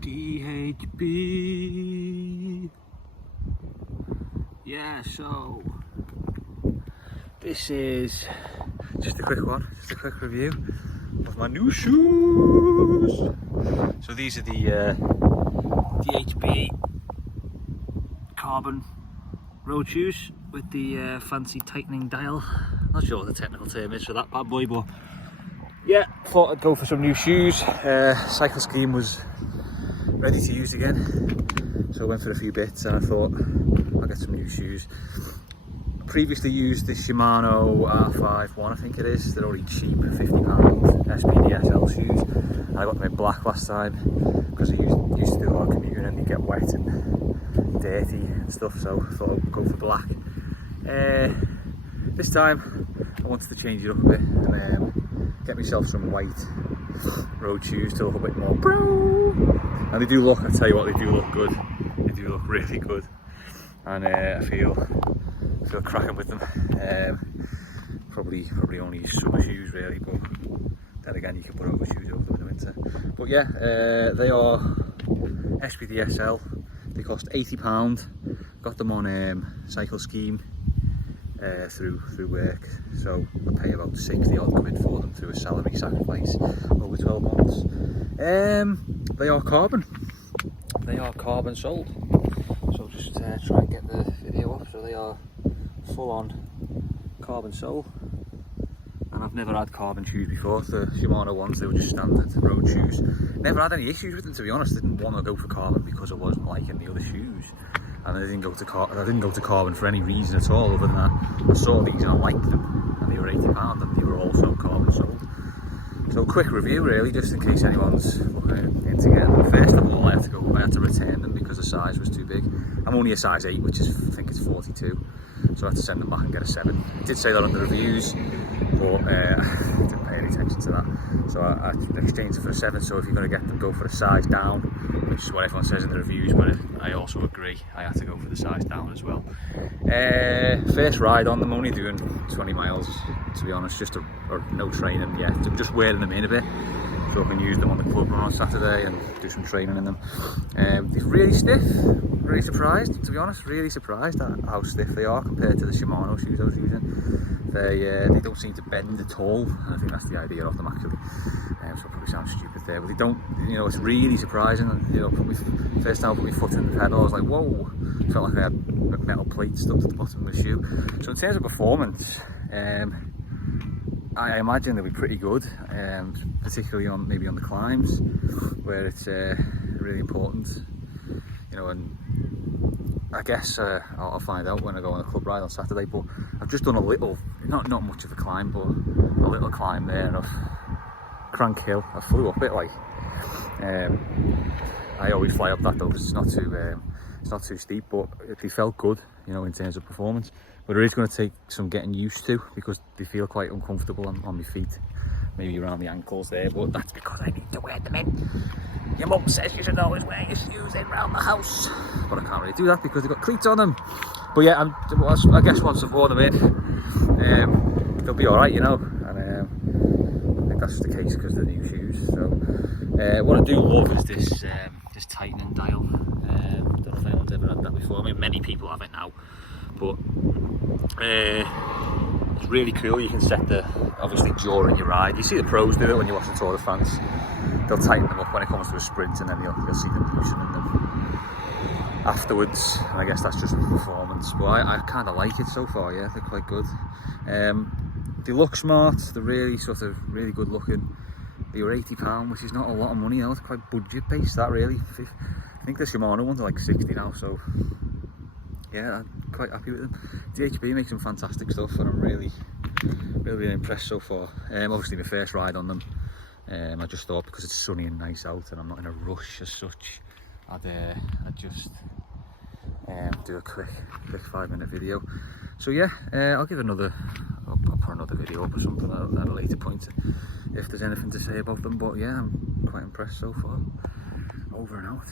DHB. Yeah, so this is just a quick one, just a quick review of my new shoes. So these are the DHB Carbon road shoes with the fancy tightening dial. Not sure what the technical term is for that bad boy, but yeah, thought I'd go for some new shoes. Cycle scheme was ready to use again, so I went for a few bits and I thought I'll get some new shoes. Previously used the Shimano R51, I think it is. They're only cheap, £50 SPDSL shoes. And I got them in black last time because I used to do a lot of commuting and they get wet and dirty and stuff, so I thought I'd go for black. This time I wanted to change it up a bit and get myself some white road shoes to look a bit more pro. And they do look, I tell you what, they do look good. They do look really good. And I feel cracking with them. Probably only summer shoes really, but then again you can put over shoes over them in the winter. But yeah, they are SPDSL. They cost £80. Got them on cycle scheme through work, so I pay about 60 odd quid for them through a salary sacrifice over 12 months. They are carbon. They are carbon soled. So just try and get the video up. So they are full on carbon sole, and I've never had carbon shoes before. The Shimano ones, they were just standard road shoes. Never had any issues with them, to be honest. Didn't want to go for carbon because I wasn't liking the other shoes, and I didn't go to carbon for any reason at all other than that I saw these and I liked them, and they were £80 and they were also carbon soled. So quick review really, just in case anyone's looking into getting them. First of all, I had to return them because the size was too big. I'm only a size 8, which is, I think it's 42. So I had to send them back and get a 7. It did say that on the reviews, but I didn't pay any attention to that. So I exchanged it for a 7, so if you're going to get them, go for a size down, which is what everyone says in the reviews, but I also agree, I had to go for the size down as well. First ride on them, only doing 20 miles, to be honest, or no training yet, just wearing them in a bit, so I can use them on the club run on Saturday and do some training in them. They're really stiff, really surprised, to be honest, really surprised at how stiff they are compared to the Shimano shoes I was using. They don't seem to bend at all, and I think that's the idea of them actually. So it probably sounds stupid there, but they don't, it's really surprising. First time I put my foot in the pedal, I was like, whoa, felt like I had a metal plate stuck to the bottom of the shoe. So in terms of performance, I imagine they'll be pretty good, particularly maybe on the climbs, where it's really important, and I guess I'll find out when I go on a club ride on Saturday. But I've just done a little, not much of a climb, but a little climb there of Crank Hill. I flew up it like, I always fly up that though because it's not too steep, but they felt good, in terms of performance. But it is going to take some getting used to because they feel quite uncomfortable on my feet, maybe around the ankles there, but that's because I need to wear them in. Your mum says you should always wear your shoes in around the house, but I can't really do that because they've got cleats on them. But yeah, I guess once I've worn them in, they'll be alright, and I think that's the case because they're new shoes. So what I do love is this tightening dial. Don't know if anyone's ever had that before. I mean, many people have it now, but it's really cool. You can set obviously during your ride. You see the pros do it when you watch the Tour de France. They'll tighten them up when it comes to a sprint, and then you'll see them loosening them afterwards. And I guess that's just performance, but I kind of like it so far. Yeah, they're quite good. They look smart. They're really really good looking. They were £80, which is not a lot of money. It's quite budget based. That really. I think the Shimano ones are like 60 now. So yeah, I'm quite happy with them. DHB makes some fantastic stuff, and I'm really impressed so far. Obviously my first ride on them. I just thought because it's sunny and nice out and I'm not in a rush as such, I'd just do a quick 5-minute video. So yeah, I'll put another video up or something at a later point if there's anything to say about them. But yeah, I'm quite impressed so far. Over and out.